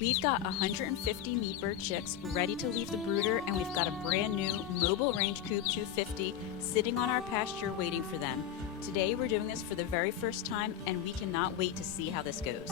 We've got 150 meat bird chicks ready to leave the brooder, and we've got a brand new mobile range Coop 250 sitting on our pasture waiting for them. Today we're doing this for the very first time, and we cannot wait to see how this goes.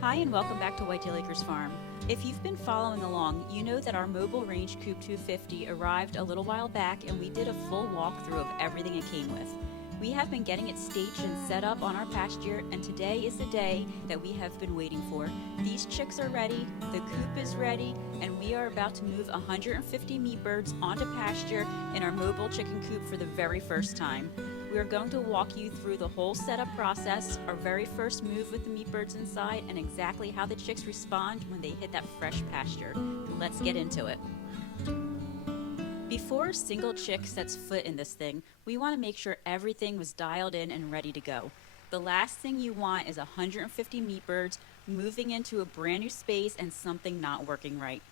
Hi and welcome back to Whitetail Acres Farm. If you've been following along, you know that our mobile range Coop 250 arrived a little while back, and we did a full walkthrough of everything it came with. We have been getting it staged and set up on our pasture, and today is the day that we have been waiting for. These chicks are ready, the coop is ready, and we are about to move 150 meat birds onto pasture in our mobile chicken coop for the very first time. We are going to walk you through the whole setup process, our very first move with the meat birds inside, and exactly how the chicks respond when they hit that fresh pasture. Let's get into it. Before a single chick sets foot in this thing, we want to make sure everything was dialed in and ready to go. The last thing you want is 150 meat birds moving into a brand new space and something not working right.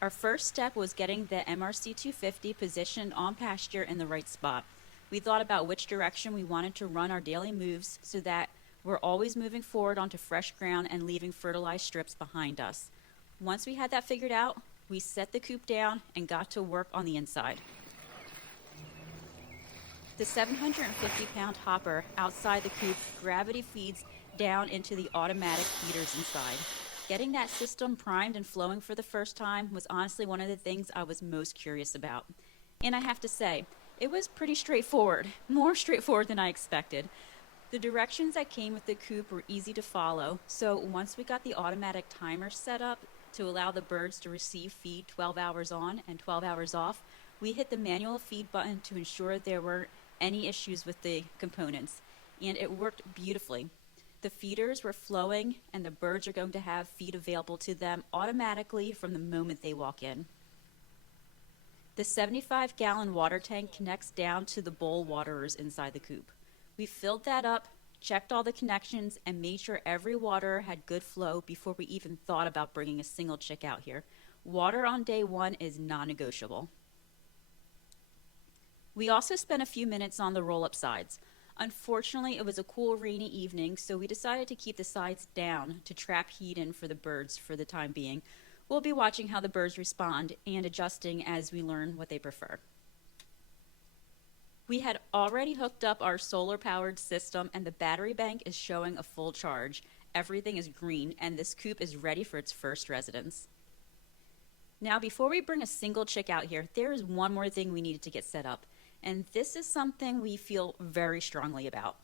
Our first step was getting the MRC 250 positioned on pasture in the right spot. We thought about which direction we wanted to run our daily moves so that we're always moving forward onto fresh ground and leaving fertilized strips behind us. Once we had that figured out, we set the coop down and got to work on the inside. The 750-pound hopper outside the coop gravity feeds down into the automatic feeders inside. Getting that system primed and flowing for the first time was honestly one of the things I was most curious about. And I have to say, it was pretty straightforward, more straightforward than I expected. The directions that came with the coop were easy to follow, so once we got the automatic timer set up to allow the birds to receive feed 12 hours on and 12 hours off, we hit the manual feed button to ensure there weren't any issues with the components, and it worked beautifully. The feeders were flowing, and the birds are going to have feed available to them automatically from the moment they walk in. The 75-gallon water tank connects down to the bowl waterers inside the coop. We filled that up, checked all the connections, and made sure every water had good flow before we even thought about bringing a single chick out here. Water on day one is non-negotiable. We also spent a few minutes on the roll-up sides. Unfortunately, it was a cool, rainy evening, so we decided to keep the sides down to trap heat in for the birds for the time being. We'll be watching how the birds respond and adjusting as we learn what they prefer. We had already hooked up our solar-powered system, and the battery bank is showing a full charge. Everything is green, and this coop is ready for its first residents. Now, before we bring a single chick out here, there is one more thing we needed to get set up, and this is something we feel very strongly about.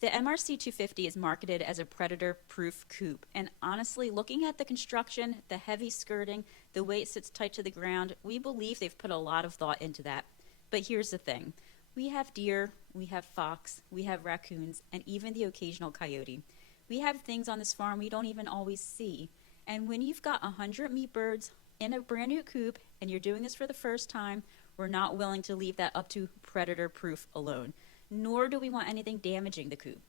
The MRC 250 is marketed as a predator-proof coop, and honestly, looking at the construction, the heavy skirting, the way it sits tight to the ground, we believe they've put a lot of thought into that. But here's the thing. We have deer, we have fox, we have raccoons, and even the occasional coyote. We have things on this farm we don't even always see. And when you've got 100 meat birds in a brand new coop and you're doing this for the first time, we're not willing to leave that up to predator-proof alone, nor do we want anything damaging the coop.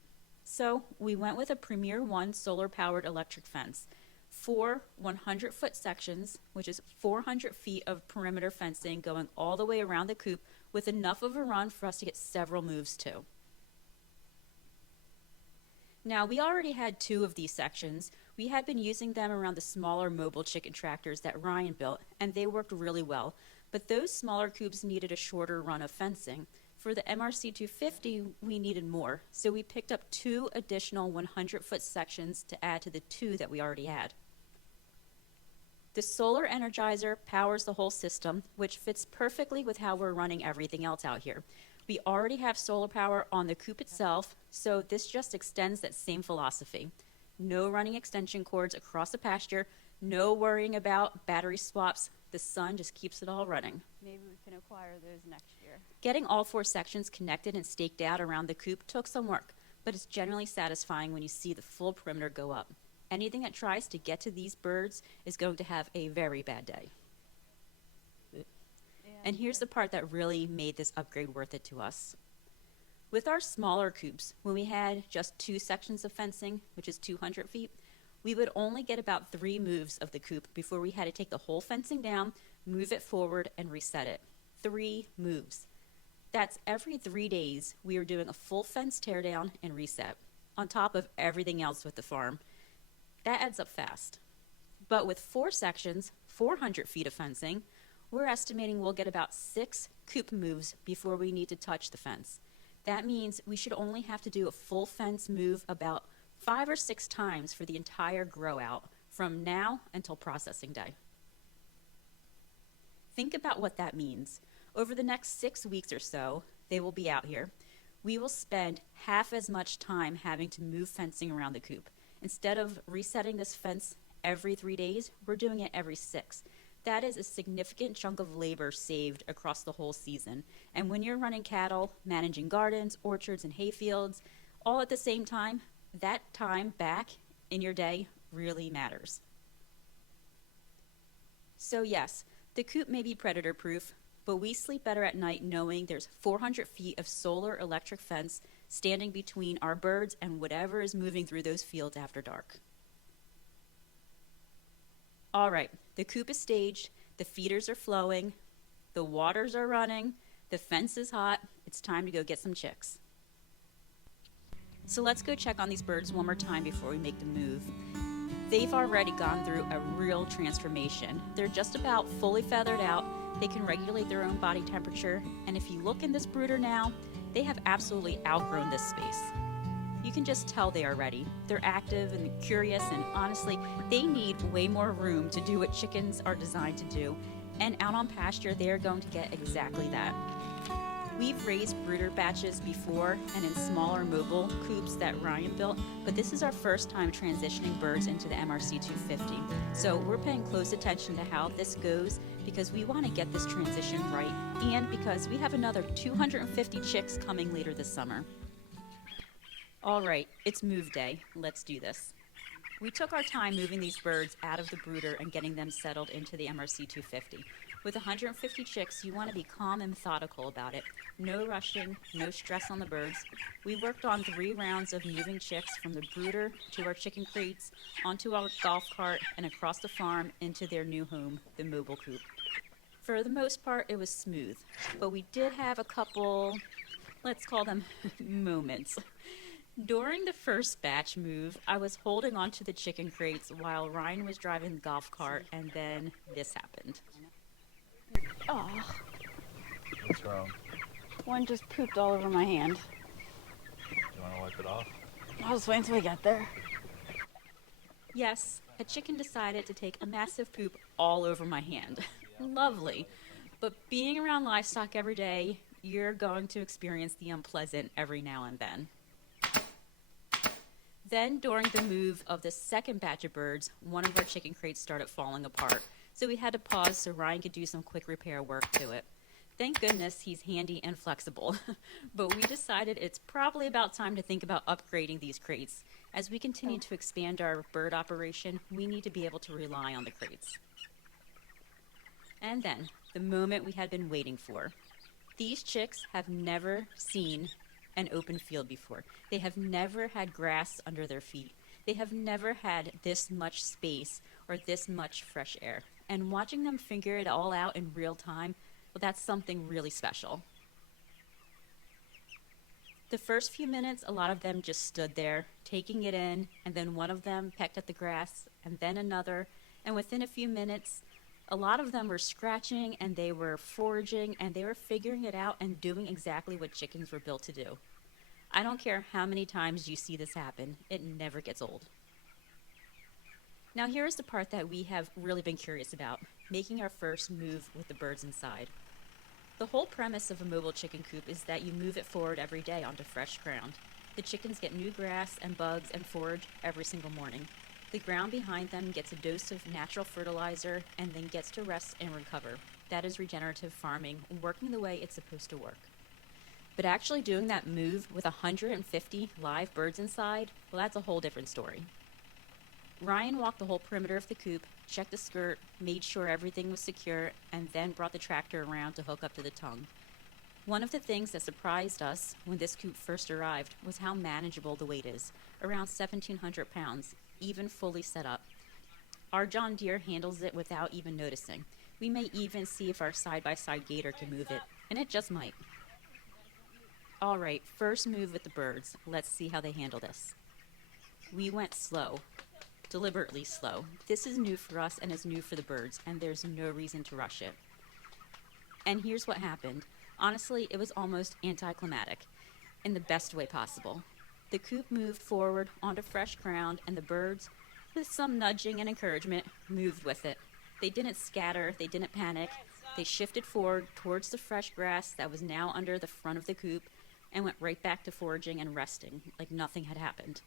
So we went with a Premier 1 solar-powered electric fence. 4 100-foot sections, which is 400 feet of perimeter fencing going all the way around the coop with enough of a run for us to get several moves too. Now, we already had 2 of these sections. We had been using them around the smaller mobile chicken tractors that Ryan built, and they worked really well. But those smaller coops needed a shorter run of fencing. For the MRC 250, we needed more, so we picked up 2 additional 100-foot sections to add to the 2 that we already had. The solar energizer powers the whole system, which fits perfectly with how we're running everything else out here. We already have solar power on the coop itself, so this just extends that same philosophy. No running extension cords across the pasture, no worrying about battery swaps. The sun just keeps it all running. Maybe we can acquire those next year. Getting all 4 sections connected and staked out around the coop took some work, but it's generally satisfying when you see the full perimeter go up. Anything that tries to get to these birds is going to have a very bad day. And here's the part that really made this upgrade worth it to us. With our smaller coops, when we had just 2 sections of fencing, which is 200 feet, we would only get about 3 moves of the coop before we had to take the whole fencing down, move it forward, and reset it. 3 moves. That's every 3 days we are doing a full fence teardown and reset. on top of everything else with the farm. That adds up fast. But with 4 sections, 400 feet of fencing, we're estimating we'll get about 6 coop moves before we need to touch the fence. That means we should only have to do a full fence move about 5 or 6 times for the entire grow out from now until processing day. Think about what that means. Over the next 6 weeks or so, they will be out here. We will spend half as much time having to move fencing around the coop. Instead of resetting this fence every 3 days, we're doing it every 6. That is a significant chunk of labor saved across the whole season. And when you're running cattle, managing gardens, orchards, and hayfields, all at the same time, that time back in your day really matters. So yes, the coop may be predator proof, but we sleep better at night knowing there's 400 feet of solar electric fence standing between our birds and whatever is moving through those fields after dark. All right, the coop is staged, the feeders are flowing, the waters are running, the fence is hot, it's time to go get some chicks. So let's go check on these birds one more time before we make the move. They've already gone through a real transformation. They're just about fully feathered out, they can regulate their own body temperature, and if you look in this brooder now, they have absolutely outgrown this space. You can just tell they are ready. They're active and curious, and honestly, they need way more room to do what chickens are designed to do. And out on pasture, they are going to get exactly that. We've raised brooder batches before and in smaller mobile coops that Ryan built, but this is our first time transitioning birds into the MRC 250. So we're paying close attention to how this goes because we want to get this transition right and because we have another 250 chicks coming later this summer. All right, it's move day. Let's do this. We took our time moving these birds out of the brooder and getting them settled into the MRC 250. With 150 chicks, you want to be calm and methodical about it. No rushing, no stress on the birds. We worked on 3 rounds of moving chicks from the brooder to our chicken crates, onto our golf cart, and across the farm into their new home, the mobile coop. For the most part, it was smooth, but we did have a couple, let's call them moments. During the first batch move, I was holding onto the chicken crates while Ryan was driving the golf cart, and then this happened. Oh, What's wrong? one just pooped all over my hand. You want to wipe it off? I'll just wait until we get there. Yes, a chicken decided to take a massive poop all over my hand. Lovely. But being around livestock every day, you're going to experience the unpleasant every now and then. Then, during the move of the second batch of birds, one of our chicken crates started falling apart. So we had to pause so Ryan could do some quick repair work to it. Thank goodness he's handy and flexible. But we decided it's probably about time to think about upgrading these crates. As we continue to expand our bird operation, we need to be able to rely on the crates. And then, the moment we had been waiting for. These chicks have never seen an open field before. They have never had grass under their feet. They have never had this much space or this much fresh air. And watching them figure it all out in real time, well, that's something really special. The first few minutes, a lot of them just stood there, taking it in, and then one of them pecked at the grass, and then another, and within a few minutes, a lot of them were scratching, and they were foraging, and they were figuring it out and doing exactly what chickens were built to do. I don't care how many times you see this happen, it never gets old. Now here's the part that we have really been curious about, making our first move with the birds inside. The whole premise of a mobile chicken coop is that you move it forward every day onto fresh ground. The chickens get new grass and bugs and forage every single morning. The ground behind them gets a dose of natural fertilizer and then gets to rest and recover. That is regenerative farming, working the way it's supposed to work. But actually doing that move with 150 live birds inside, well, that's a whole different story. Ryan walked the whole perimeter of the coop, checked the skirt, made sure everything was secure, and then brought the tractor around to hook up to the tongue. One of the things that surprised us when this coop first arrived was how manageable the weight is, around 1,700 pounds, even fully set up. Our John Deere handles it without even noticing. We may even see if our side-by-side gator can move it, and it just might. All right, first move with the birds. Let's see how they handle this. We went slow, deliberately slow. This is new for us and is new for the birds, and there's no reason to rush it. And here's what happened. Honestly, it was almost anticlimactic in the best way possible. The coop moved forward onto fresh ground, and the birds, with some nudging and encouragement, moved with it. They didn't scatter, they didn't panic. They shifted forward towards the fresh grass that was now under the front of the coop and went right back to foraging and resting like nothing had happened.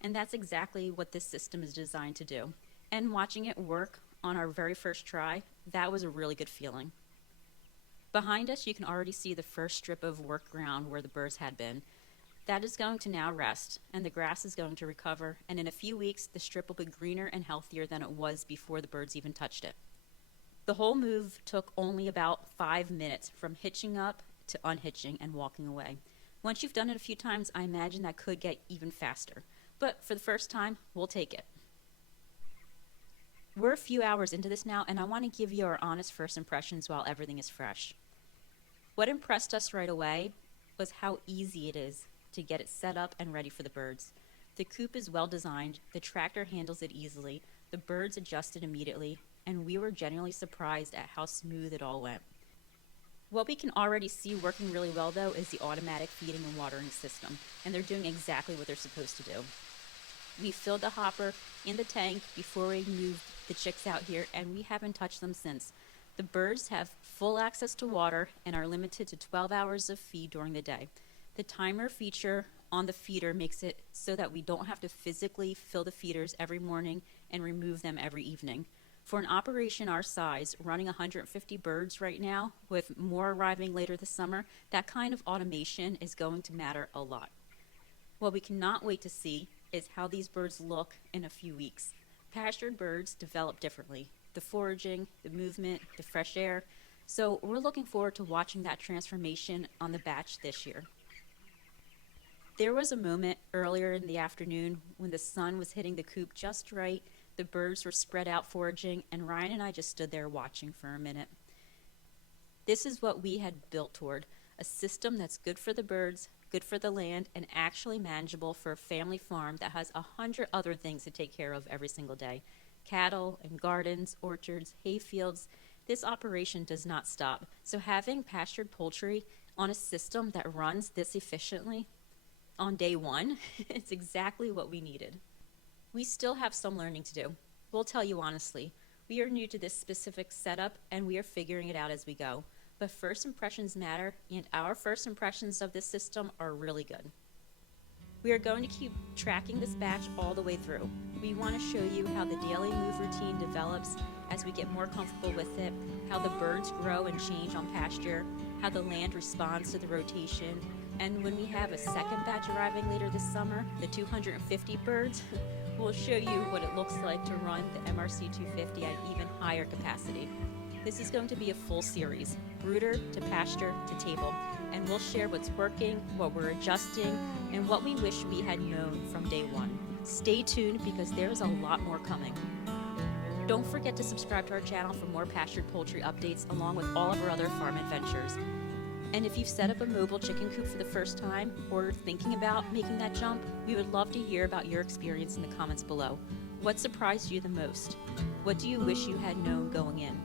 And that's exactly what this system is designed to do. And watching it work on our very first try, that was a really good feeling. Behind us, you can already see the first strip of work ground where the birds had been. That is going to now rest, and the grass is going to recover, and in a few weeks, the strip will be greener and healthier than it was before the birds even touched it. The whole move took only about 5 minutes from hitching up to unhitching and walking away. Once you've done it a few times, I imagine that could get even faster. But for the first time, we'll take it. We're a few hours into this now, and I want to give you our honest first impressions while everything is fresh. What impressed us right away was how easy it is to get it set up and ready for the birds. The coop is well designed, the tractor handles it easily, the birds adjusted immediately, and we were genuinely surprised at how smooth it all went. What we can already see working really well, though, is the automatic feeding and watering system, and they're doing exactly what they're supposed to do. We filled the hopper and the tank before we moved the chicks out here, and we haven't touched them since. The birds have full access to water and are limited to 12 hours of feed during the day. The timer feature on the feeder makes it so that we don't have to physically fill the feeders every morning and remove them every evening. For an operation our size, running 150 birds right now, with more arriving later this summer, that kind of automation is going to matter a lot. What we cannot wait to see is how these birds look in a few weeks. Pastured birds develop differently. The foraging, the movement, the fresh air. So we're looking forward to watching that transformation on the batch this year. There was a moment earlier in the afternoon when the sun was hitting the coop just right. The birds were spread out foraging, and Ryan and I just stood there watching for a minute. This is what we had built toward, a system that's good for the birds, good for the land, and actually manageable for a family farm that has 100 other things to take care of every single day. Cattle and gardens, orchards, hay fields. This operation does not stop. So having pastured poultry on a system that runs this efficiently on day one, it's exactly what we needed. We still have some learning to do. We'll tell you honestly, we are new to this specific setup and we are figuring it out as we go. But first impressions matter, and our first impressions of this system are really good. We are going to keep tracking this batch all the way through. We want to show you how the daily move routine develops as we get more comfortable with it, how the birds grow and change on pasture, how the land responds to the rotation, and when we have a second batch arriving later this summer, the 250 birds, we'll show you what it looks like to run the MRC 250 at even higher capacity. This is going to be a full series, brooder to pasture to table, and we'll share what's working, what we're adjusting, and what we wish we had known from day one. Stay tuned because there's a lot more coming. Don't forget to subscribe to our channel for more pastured poultry updates along with all of our other farm adventures. And if you've set up a mobile chicken coop for the first time or are thinking about making that jump, we would love to hear about your experience in the comments below. What surprised you the most? What do you wish you had known going in?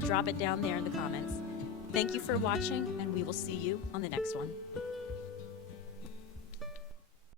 Drop it down there in the comments. Thank you for watching, and we will see you on the next one.